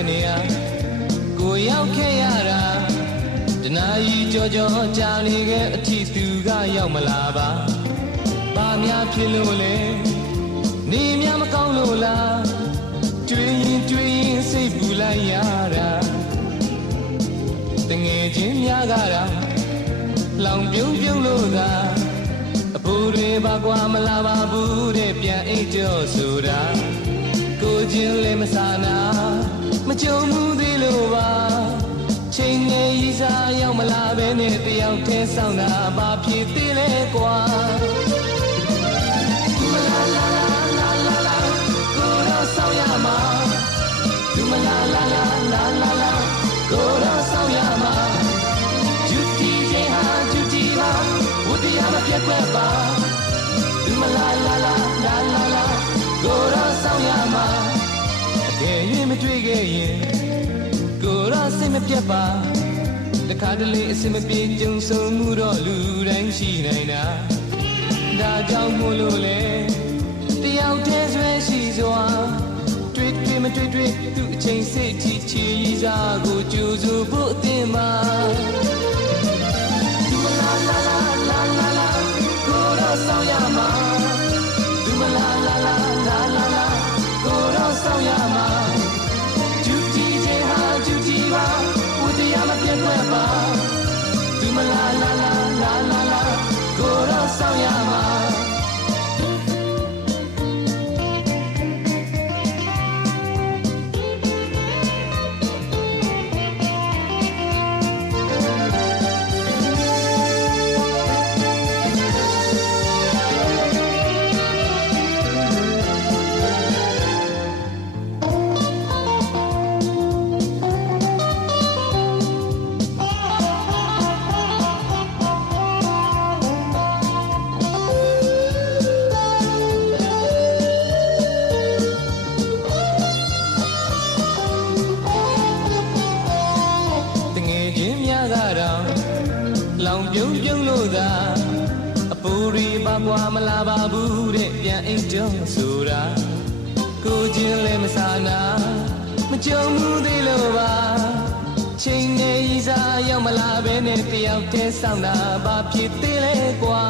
တဲ့နေရာကိုရောက်ခဲ့ရတာတနာကြီးကြောကြောကြာနေခဲ့အထီးသူကရောက်မလာပါဘာများဖြစ်လို့လဲနေများမကောင်းလို့လားတွေ့ရင်စိတ်ပူလိုက်ရတာတငယ်ချင်းများကတာလောင်ပြုံးလို့သာအပူတွေပါကွာမလာပါဘူးတဲ့ပြန်အိတ်ကြောဆိုတာကိုချင်းလည်းမစားနာမကြုံမှုသေးလို့ပါချိန်ငယ်ကြီးစားရောက်မလာပဲနဲ့တယောက်တည်းဆောင်တာဘာဖြစ်သေးလဲကွာမလာလာလာလာလာလာကိုတော့ဆောင်ရမှာဒီမလာလာလာလာလာလာကိုတော့ဆောင်ရမှာဂျူတီချင်းဟာဂျူတီပါဝတ်တရားမပြတ်ကွက်ပါဒီမလာလာလာလာလာလာကိုတော့ဆောင်ရမှာအကယ်၍မတွေ့ခဲ့ရင်ကိုတော့စိတ်မပြတ်ပါတခါတလေအစင်မပြေကြုံဆုံမှုတော့လူတိုင်းရှိနိုင်တာဒါကြောင့်မို့လို့လေတယောက်တည်းဆွဲရှိစွာတွေ့မတွေ့သူအချိန်စိတ်ချီချီစားကိုကြိုးစိုးဖို့အသင်မှာဒီမလာလာလာလာလာလာကိုတော့ဆောင်ရမှာဒီမလာလာလာလာလာလာကိုတော့ဆောင်ရမှာဂျူတီချင်းဟာဂျူတီပါဝတ်တရားမပြတ်ွက်ပါဒီမလာလာလာလာလာလာကိုတော့ဆောင်ရမှာလောင်ပြုံးလို့သာအပူရီပါကွာမလာပါဘူးတဲ့ပြန်အိတ်တုံးဆိုတာကိုချင်းလည်းမစားနာမကြုံမှုသေးလို့ပါချိန်နေကြီးစားရောက်မလာပဲနဲ့တယောက်တည်းဆောင်တာဘာဖြစ်သေးလဲကွာ